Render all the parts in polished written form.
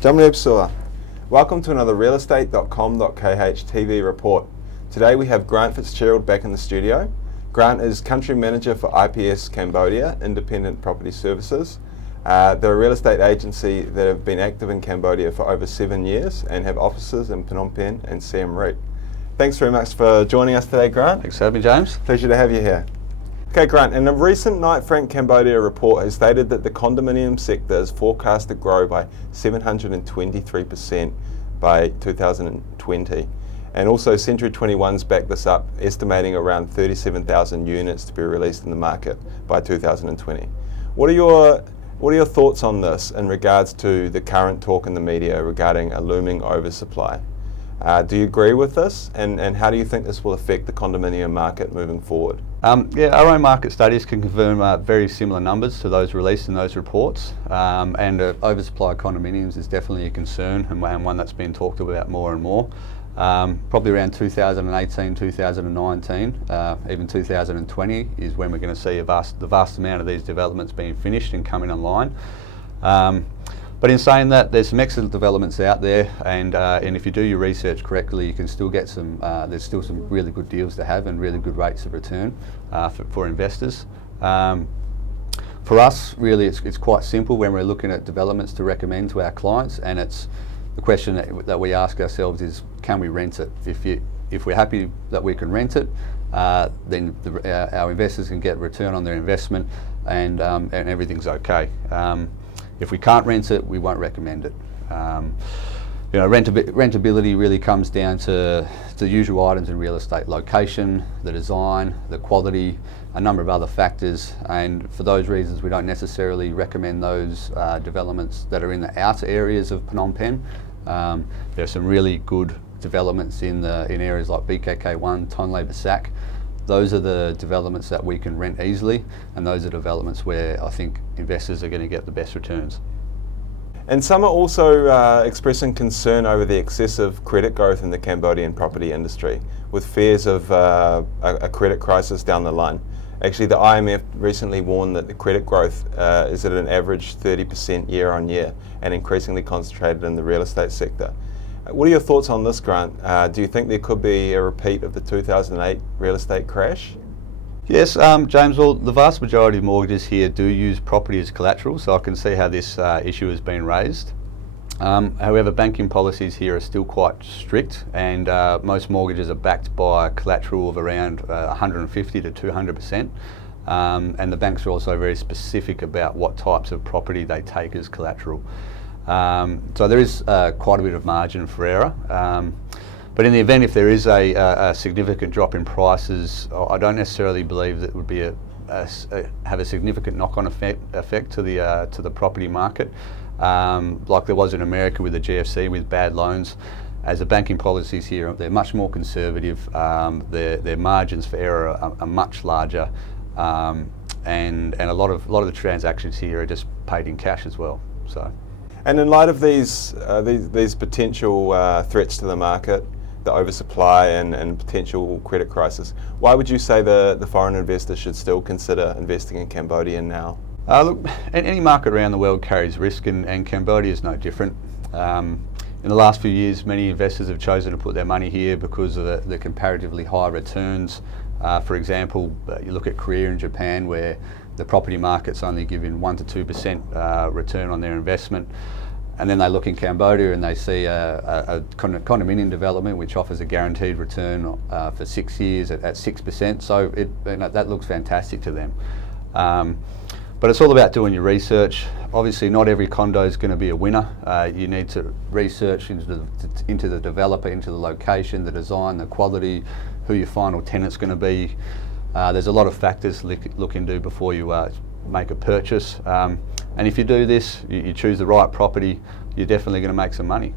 Jamreb. Welcome to another Realestate.com.kh TV report. Today we have Grant Fitzgerald back in the studio. Grant is Country Manager for IPS Cambodia, Independent Property Services. They're a real estate agency that have been active in Cambodia for over 7 years and have offices in Phnom Penh and Siem Reap. Thanks very much for joining us today, Grant. Thanks for having me, James. Pleasure to have you here. Okay, Grant, in a recent Knight Frank Cambodia report has stated that the condominium sector is forecast to grow by 723% by 2020. And also Century 21's backed this up, estimating around 37,000 units to be released in the market by 2020. What are your thoughts on this in regards to the current talk in the media regarding a looming oversupply? Do you agree with this, and how do you think this will affect the condominium market moving forward? Yeah, our own market studies can confirm very similar numbers to those released in those reports, and oversupply of condominiums is definitely a concern and one that's been talked about more and more. Probably around 2018, 2019, even 2020 is when we're going to see the vast amount of these developments being finished and coming online. But in saying that, there's some excellent developments out there, and if you do your research correctly, you can still get some. There's still some really good deals to have and really good rates of return for investors. For us, really, it's quite simple when we're looking at developments to recommend to our clients, and it's the question that we ask ourselves is, can we rent it? If we're happy that we can rent it, then our investors can get return on their investment, and everything's okay. If we can't rent it, we won't recommend it. Rentability really comes down to the usual items in real estate: location, the design, the quality, a number of other factors. And for those reasons, we don't necessarily recommend those developments that are in the outer areas of Phnom Penh. There are some really good developments in areas like BKK1, Tonle Basak. Those are the developments that we can rent easily, and those are developments where I think investors are going to get the best returns. And some are also expressing concern over the excessive credit growth in the Cambodian property industry, with fears of a credit crisis down the line. Actually, the IMF recently warned that the credit growth is at an average 30% year on year and increasingly concentrated in the real estate sector. What are your thoughts on this, Grant? Do you think there could be a repeat of the 2008 real estate crash? Yes, James, well, the vast majority of mortgages here do use property as collateral, so I can see how this issue has been raised. However, banking policies here are still quite strict, and most mortgages are backed by collateral of around 150 to 200%. And the banks are also very specific about what types of property they take as collateral. So there is quite a bit of margin for error. But in the event if there is a significant drop in prices, I don't necessarily believe that would be have a significant knock-on effect to the property market, like there was in America with the GFC with bad loans. As the banking policies here, they're much more conservative. Their margins for error are much larger, and a lot of the transactions here are just paid in cash as well. So. And in light of these potential threats to the market, the oversupply and potential credit crisis, why would you say the foreign investors should still consider investing in Cambodia now? Look, any market around the world carries risk, and Cambodia is no different. In the last few years, many investors have chosen to put their money here because of the comparatively high returns. For example, you look at Korea and Japan, where the property market's only giving 1 to 2% return on their investment. And then they look in Cambodia and they see a condominium development which offers a guaranteed return for 6 years at 6%. So that looks fantastic to them. But it's all about doing your research. Obviously, not every condo is going to be a winner. You need to research into the developer, into the location, the design, the quality, who your final tenant's going to be. There's a lot of factors to look into before you make a purchase. And if you do this, you choose the right property, you're definitely going to make some money.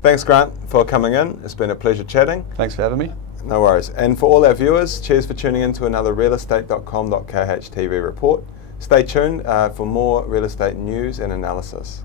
Thanks, Grant, for coming in. It's been a pleasure chatting. Thanks for having me. No worries. And for all our viewers, cheers for tuning in to another Realestate.com.kh TV report. Stay tuned for more real estate news and analysis.